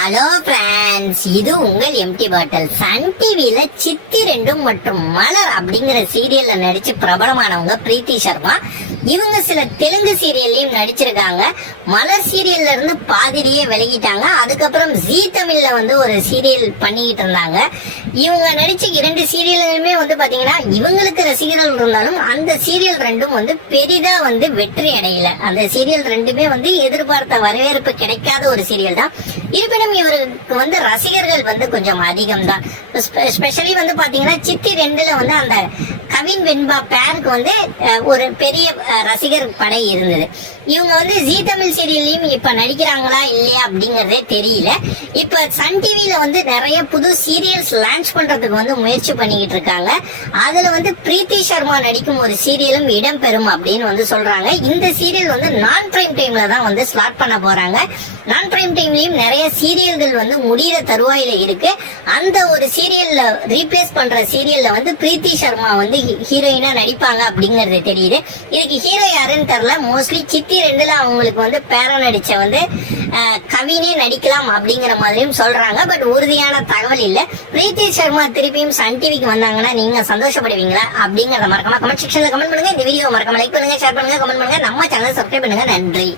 Hello friends, இது உங்கள் empty பாட்டில். Sun டிவில சித்தி ரெண்டும் மற்றும் மலர் அப்படிங்கிற சீரியல்ல நடிச்சு பிரபலமானவங்க பிரீத்தி சர்மா. இவங்க சில தெலுங்கு சீரியல்லையும் நடிச்சிருக்காங்க. மலர் சீரியல்ல இருந்து பாதிரியே விலகிட்டாங்க. அதுக்கப்புறம் ஜீ தமிழ்ல ஒரு சீரியல் பண்ணிக்கிட்டு இருந்தாங்க. இவங்க நடிச்ச 2 சீரியலுமே பாத்தீங்கன்னா இவங்களுக்கு ரசிகர்கள் இருந்தாலும் அந்த சீரியல் ரெண்டும் பெரிதா வெற்றி அடையல. அந்த சீரியல் ரெண்டுமே எதிர்பார்த்த வரவேற்பு கிடைக்காத ஒரு சீரியல் தான். இருப்பினும் இவருக்கு ரசிகர்கள் கொஞ்சம் அதிகம் தான். ஸ்பெஷலி பாத்தீங்கன்னா சித்தி 2ல அந்த கவின் வெண்பா பேருக்கு ஒரு பெரிய ரசிகர் படை இருந்தது. இவங்க ஜீ தமிழ் சீரியல்லையும் இப்ப நடிக்கிறாங்களா இல்லையா அப்படிங்கறதே தெரியல. இப்ப சன் டிவில நிறைய புது சீரியல்ஸ் லான்ச் பண்றதுக்கு முயற்சி பண்ணிக்கிட்டு இருக்காங்க. அதுல பிரீத்தி சர்மா நடிக்கும் ஒரு சீரியலும் இடம்பெறும் அப்படின்னு சொல்றாங்க. இந்த சீரியல் நான் பிரைம் டைம்ல தான் ஸ்லாட் பண்ண போறாங்க. நான் பிரைம் டைம்லயும் நிறைய சீரியல்கள் முடிகிற தருவாயில இருக்கு. அந்த ஒரு சீரியல்ல ரீப்ளேஸ் பண்ற சீரியல்ல பிரீத்தி சர்மா ஹீரோயினா நடிப்பாங்க அப்படிங்கறது தெரியுது. இதுக்கு ஹீரோ யாருன்னு தெரியல. மோஸ்ட்லி சித்தி 2ல அவங்களுக்கு பேர நடிச்ச கவினே நடிக்கலாம் அப்படிங்கிற மாதிரியும் சொல்றாங்க. பட் உறுதியான தகவல் இல்ல. பிரீத்தி சர்மா திருப்பியும் சன் டிவிக்கு வந்தாங்கன்னா நீங்க சந்தோஷப்படுவீங்களா அப்படிங்கறத மறக்காம கமெண்ட் செக்ஷன்ல கமெண்ட் பண்ணுங்க. இந்த வீடியோ மறக்காம லைக் பண்ணுங்க, ஷேர் பண்ணுங்க, கமெண்ட் பண்ணுங்க. நம்ம சேனல் சப்ஸ்கிரைப் பண்ணுங்க. நன்றி.